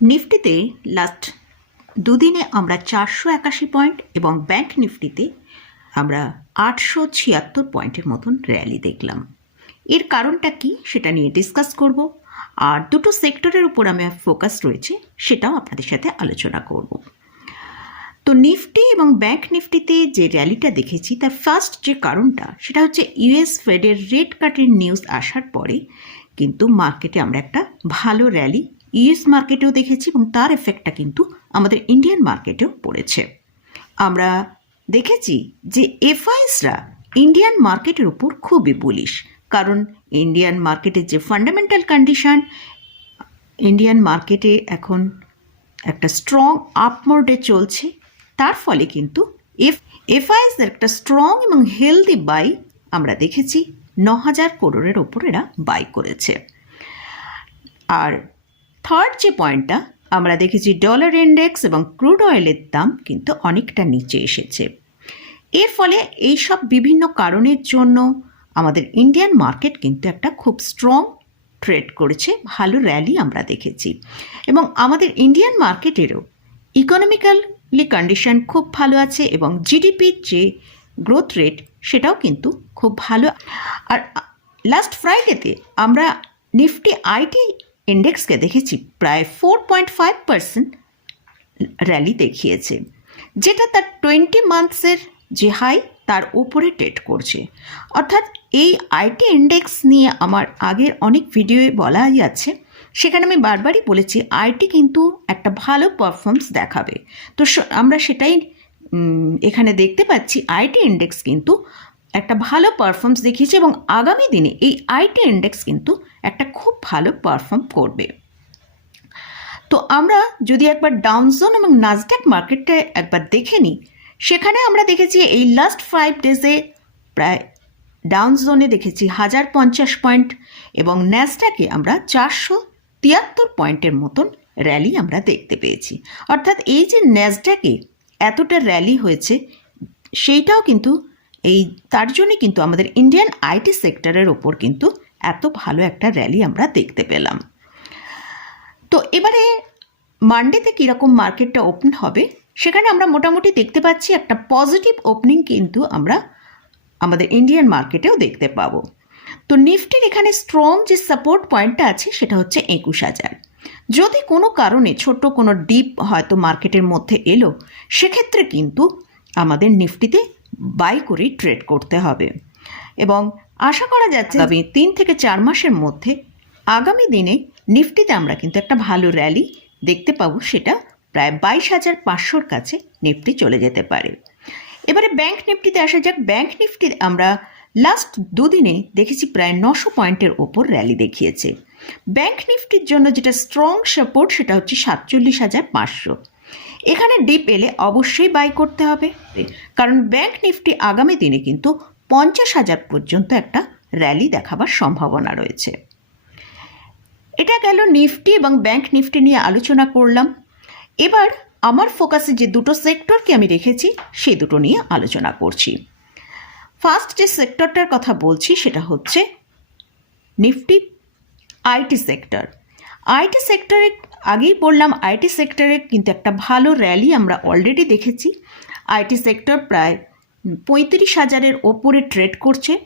নিফটিতে last দুদিনে আমরা চারশো একাশি পয়েন্ট এবং ব্যাংক নিফটিতে আমরা আটশো ছিয়াত্তর পয়েন্টের মতন র্যালি দেখলাম। এর কারণটা কি সেটা নিয়ে ডিসকাস করব। আর দুটো সেক্টরের উপর আমি ফোকাস রয়েছে সেটাও আপনাদের সাথে আলোচনা করব। তো নিফটি এবং ব্যাংক নিফটিতে যে র্যালিটা দেখেছি, তার ফার্স্ট যে কারণটা সেটা হচ্ছে ইউএস ফেডের রেড কাটের নিউজ আসার পরে কিন্তু মার্কেটে আমরা একটা ভালো র্যালি ইউএস মার্কেটেও দেখেছি এবং তার এফেক্টটা কিন্তু আমাদের ইন্ডিয়ান মার্কেটেও পড়েছে। আমরা দেখেছি যে এফআইএসরা ইন্ডিয়ান মার্কেটের উপর খুবই বুলিশ কারণ ইন্ডিয়ান মার্কেটের যে ফান্ডামেন্টাল কন্ডিশন ইন্ডিয়ান মার্কেটে এখন একটা স্ট্রং আপমোর্ডে চলছে। তার ফলে কিন্তু এফ এফআইএস একটা স্ট্রং এবং হেলদি বাই আমরা দেখেছি। ন হাজার করোড়ের ওপর এরা বাই করেছে। আর থার্ড যে পয়েন্টটা আমরা দেখেছি ডলার ইন্ডেক্স এবং ক্রুড অয়েলের দাম কিন্তু অনেকটা নিচে এসেছে। এর ফলে এই সব বিভিন্ন কারণের জন্য আমাদের ইন্ডিয়ান মার্কেট কিন্তু একটা খুব স্ট্রং ট্রেড করেছে, ভালো র্যালি আমরা দেখেছি। এবং আমাদের ইন্ডিয়ান মার্কেটেরও ইকোনমিক্যালি কন্ডিশন খুব ভালো আছে এবং জিডিপির যে গ্রোথ রেট সেটাও কিন্তু খুব ভালো। আর লাস্ট ফ্রাইডেতে আমরা নিফটি আইটি ইন্ডেক্সকে দেখেছি প্রায় four point five percent rally দেখিয়েছে, যেটা তার টোয়েন্টি মান্থসের যে হাই তার উপরে ট্রেড করছে। অর্থাৎ এই আইটি ইন্ডেক্স নিয়ে আমার আগের অনেক ভিডিওয়ে বলাই আছে সেখানে আমি বারবারই বলেছি আইটি কিন্তু একটা ভালো পারফরমেন্স দেখাবে। তো আমরা সেটাই এখানে দেখতে পাচ্ছি আইটি ইন্ডেক্স কিন্তু একটা ভালো পারফরমেন্স দেখিয়েছে এবং আগামী দিনে এই আইটি ইন্ডেক্স কিন্তু একটা খুব ভালো পারফর্ম করবে। তো আমরা যদি একবার ডাউনজোন এবং নাজড্যাক মার্কেটটা একবার দেখে নিই, সেখানে আমরা দেখেছি এই লাস্ট ফাইভ ডেজে প্রায় ডাউন জোনে দেখেছি হাজার পঞ্চাশ পয়েন্ট এবং ন্যাসডাকে আমরা চারশো তিয়াত্তর পয়েন্টের মতন র্যালি আমরা দেখতে পেয়েছি। অর্থাৎ এই যে ন্যাসডাকে এতটা র্যালি হয়েছে, সেইটাও কিন্তু এই, তার জন্যই কিন্তু আমাদের ইন্ডিয়ান আইটি সেক্টরের ওপর কিন্তু এত ভালো একটা র্যালি আমরা দেখতে পেলাম। তো এবারে মানডেতে কীরকম মার্কেটটা ওপেন হবে, সেখানে আমরা মোটামুটি দেখতে পাচ্ছি একটা পজিটিভ ওপেনিং কিন্তু আমরা আমাদের ইন্ডিয়ান মার্কেটেও দেখতে পাবো। তো নিফটির এখানে স্ট্রং যে সাপোর্ট পয়েন্টটা আছে, সেটা হচ্ছে একুশ হাজার। যদি কোনো কারণে ছোট কোনো ডিপ হয়তো মার্কেটের মধ্যে এলো, সেক্ষেত্রে কিন্তু আমাদের নিফটিতে বাই করেই ট্রেড করতে হবে। এবং আশা করা যাচ্ছে আগামী তিন থেকে চার মাসের মধ্যে আগামী দিনে নিফটিতে আমরা কিন্তু একটা ভালো র্যালি দেখতে পাবো, সেটা প্রায় বাইশ হাজার পাঁচশোর কাছে নিফটি চলে যেতে পারে। এবারে ব্যাংক নিফটিতে আসা যাক। ব্যাংক নিফটি আমরা লাস্ট দুদিনে দেখেছি প্রায় নশো পয়েন্টের ওপর র্যালি দেখিয়েছে। ব্যাংক নিফটির জন্য যেটা স্ট্রং সাপোর্ট সেটা হচ্ছে সাতচল্লিশ হাজার পাঁচশো। এখানে ডিপ এলে অবশ্যই বাই করতে হবে। কারণ ব্যাংক নিফটি আগামী দিনে কিন্তু পঞ্চাশ হাজার পর্যন্ত একটা র্যালি দেখাবার সম্ভাবনা রয়েছে। এটা গেল নিফটি এবং ব্যাংক নিফটি নিয়ে আলোচনা করলাম। এবার আমার ফোকাসে যে দুটো সেক্টরকে আমি রেখেছি সেই দুটো নিয়ে আলোচনা করছি। ফার্স্ট যে সেক্টরটার কথা বলছি, সেটা হচ্ছে নিফটি, আইটি সেক্টর। আইটি সেক্টরে আগেই বললাম আইটি সেক্টরে কিন্তু একটা ভালো র্যালি আমরা অলরেডি দেখেছি। আইটি সেক্টর প্রায় পঁয়ত্রিশ হাজারের ওপরে ট্রেড করছে।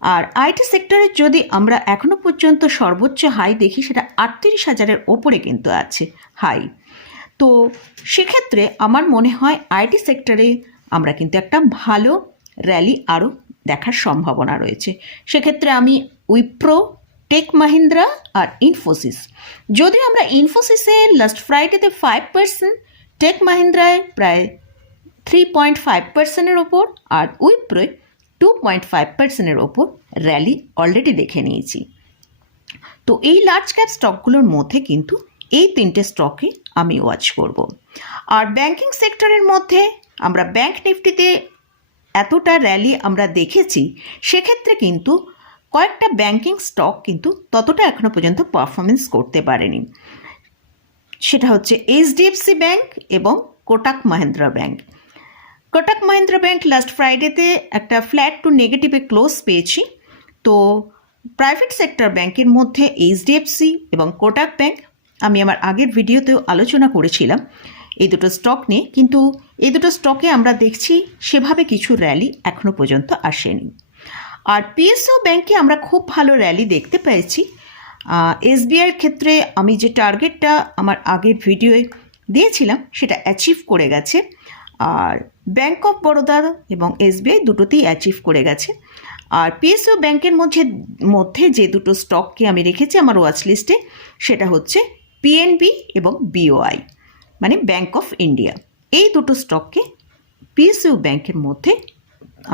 আর আইটি সেক্টরে যদি আমরা এখনও পর্যন্ত সর্বোচ্চ হাই দেখি, সেটা আটত্রিশ হাজারের ওপরে কিন্তু আছে হাই। তো সেক্ষেত্রে আমার মনে হয় আইটি সেক্টরে আমরা কিন্তু একটা ভালো র্যালি আরও দেখার সম্ভাবনা রয়েছে। সেক্ষেত্রে আমি উইপ্রো টেক মাহিন্দ্রা আর ইনফোসিস যদিও আমরা ইনফোসিসে লাস্ট ফ্রাইডেতে ফাইভ পার্সেন্ট টেক মাহিন্দ্রায় প্রায় থ্রি পয়েন্ট ফাইভ পার্সেন্টের ওপর আর উইপ্রোয় টু পয়েন্ট ফাইভ পার্সেন্টের ওপর র্যালি অলরেডি দেখে নিয়েছি। তো এই লার্জ ক্যাপ স্টকগুলোর মধ্যে কিন্তু এই তিনটে স্টকে আমি ওয়াচ করব। আর ব্যাংকিং সেক্টরের মধ্যে আমরা ব্যাংক নিফটিতে এতটা র্যালি আমরা দেখেছি, সেক্ষেত্রে কিন্তু কয়েকটা ব্যাংকিং স্টক কিন্তু ততটা এখনও পর্যন্ত পারফরমেন্স করতে পারেনি। সেটা হচ্ছে এইচডিএফসি ব্যাংক এবং Kotak Mahindra bank Kotak Mahindra bank last ফ্রাইডেতে একটা ফ্ল্যাট টু নেগেটিভে ক্লোজ পেয়েছি। তো প্রাইভেট সেক্টর ব্যাংকের মধ্যে এইচডিএফসি এবং কোটাক ব্যাংক আমি আমার আগের ভিডিওতেও আলোচনা করেছিলাম এই দুটো স্টক নিয়ে। কিন্তু এই দুটো স্টকে আমরা দেখছি সেভাবে কিছু র্যালি এখনও পর্যন্ত আসেনি। আর পিএসও ব্যাংকে আমরা খুব ভালো র্যালি দেখতে পেয়েছি। এসবিআইয়ের ক্ষেত্রে আমি যে টার্গেটটা আমার আগের ভিডিওয়ে দিয়েছিলাম, সেটা অ্যাচিভ করে গেছে। আর ব্যাংক অফ বরোদা এবং এসবিআই দুটোতেই অ্যাচিভ করে গেছে। আর পিএসও ব্যাংকের মধ্যে মধ্যে যে দুটো স্টককে আমি রেখেছি আমার ওয়াচ লিস্টে সেটা হচ্ছে পিএনবি এবং বিওআই মানে ব্যাংক অফ ইন্ডিয়া এই দুটো স্টককে পিএসইউ ব্যাংকের মধ্যে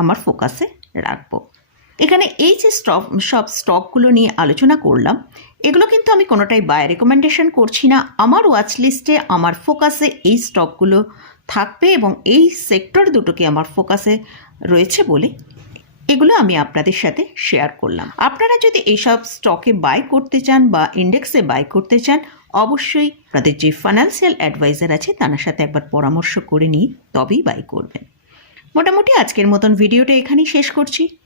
আমার ফোকাসে রাখব। এখানে এই যে স্টক সব স্টকগুলো নিয়ে আলোচনা করলাম, এগুলো কিন্তু আমি কোনোটাই বাই রেকমেন্ডেশন করছি না। আমার ওয়াচ লিস্টে আমার ফোকাসে এই স্টকগুলো থাকবে এবং এই সেক্টর দুটোকে আমার ফোকাসে রয়েছে বলে এগুলো আমি আপনাদের সাথে শেয়ার করলাম। আপনারা যদি এইসব স্টকে বাই করতে চান বা ইন্ডেক্সে বাই করতে চান, অবশ্যই আপনাদের যে ফাইন্যান্সিয়াল অ্যাডভাইজার আছে, তার সাথে একবার পরামর্শ করে নিয়ে তবেই বাই করবেন। মোটামুটি আজকের মতন ভিডিওটা এখানেই শেষ করছি।